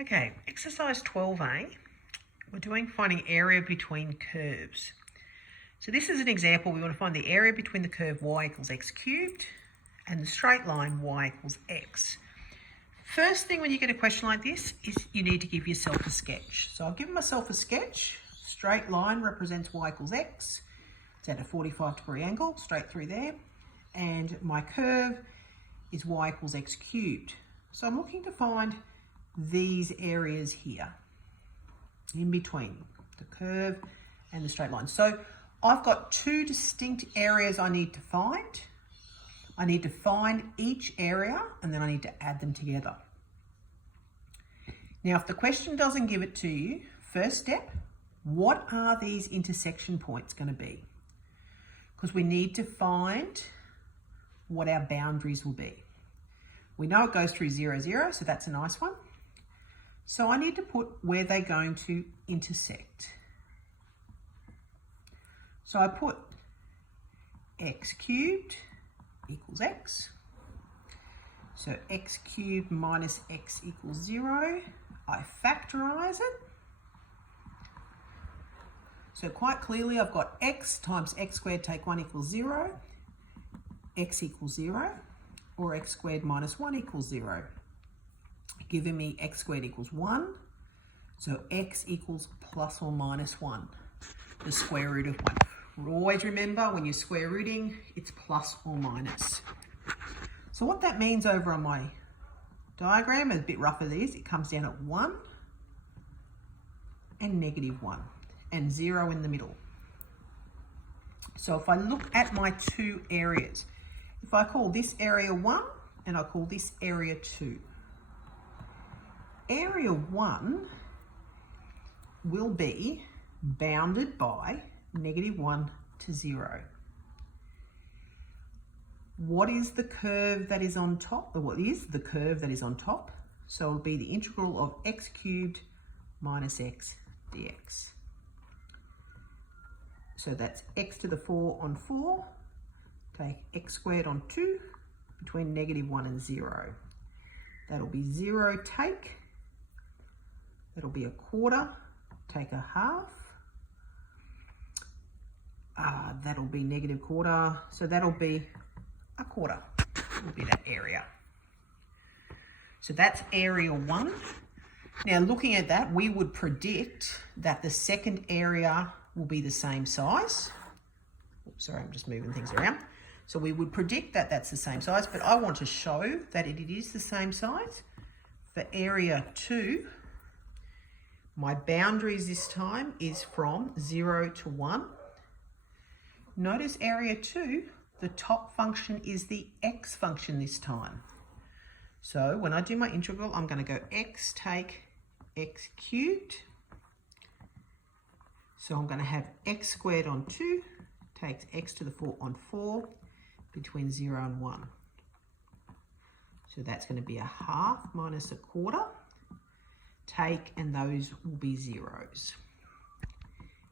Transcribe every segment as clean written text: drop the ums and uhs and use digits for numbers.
Okay, exercise 12A, we're doing finding area between curves. So this is an example. We want to find the area between the curve y equals x cubed and the straight line y equals x. First thing when you get a question like this is you need to give yourself a sketch. So I've given myself a sketch. Straight line represents y equals x. It's at a 45-degree angle, straight through there. And my curve is y equals x cubed. So I'm looking to find these areas here in between the curve and the straight line. So I've got two distinct areas I need to find. I need to find each area and then I need to add them together. Now, if the question doesn't give it to you, first step, what are these intersection points going to be? Because we need to find what our boundaries will be. We know it goes through 0, 0, so that's a nice one. So I need to put where they're going to intersect. So I put x cubed equals x. So x cubed minus x equals 0. I factorise it. So quite clearly I've got x times x squared take 1 equals 0. X equals 0. Or x squared minus 1 equals 0. Giving me x squared equals 1. So x equals plus or minus 1. The square root of 1. Always remember when you're square rooting, it's plus or minus. So what that means over on my diagram, as a bit rough as it is, it comes down at 1 and -1 and 0 in the middle. So if I look at my two areas, if I call this area 1 and I call this area 2, area 1 will be bounded by -1 to 0. What is the curve that is on top? Or what is the curve that is on top? So it'll be the integral of x cubed minus x dx. So that's x to the 4 on 4. Take x squared on 2 between -1 and 0. That'll be 0 take. That'll be a quarter. Take a half. That'll be -quarter. So that'll be a quarter. Will be that area. So that's area 1. Now looking at that, we would predict that the second area will be the same size. Oops, sorry, I'm just moving things around. So we would predict that that's the same size, but I want to show that it is the same size. For area 2, my boundaries this time is from 0 to 1. Notice area 2, the top function is the x function this time. So when I do my integral, I'm going to go x take x cubed. So I'm going to have x squared on 2 takes x to the 4 on 4 between 0 and 1. So that's going to be a half minus a quarter. Take, and those will be zeros,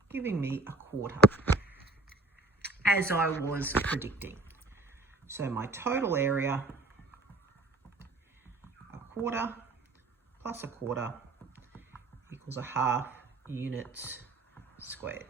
giving me a quarter, as I was predicting. So my total area, a quarter plus a quarter equals a half units squared.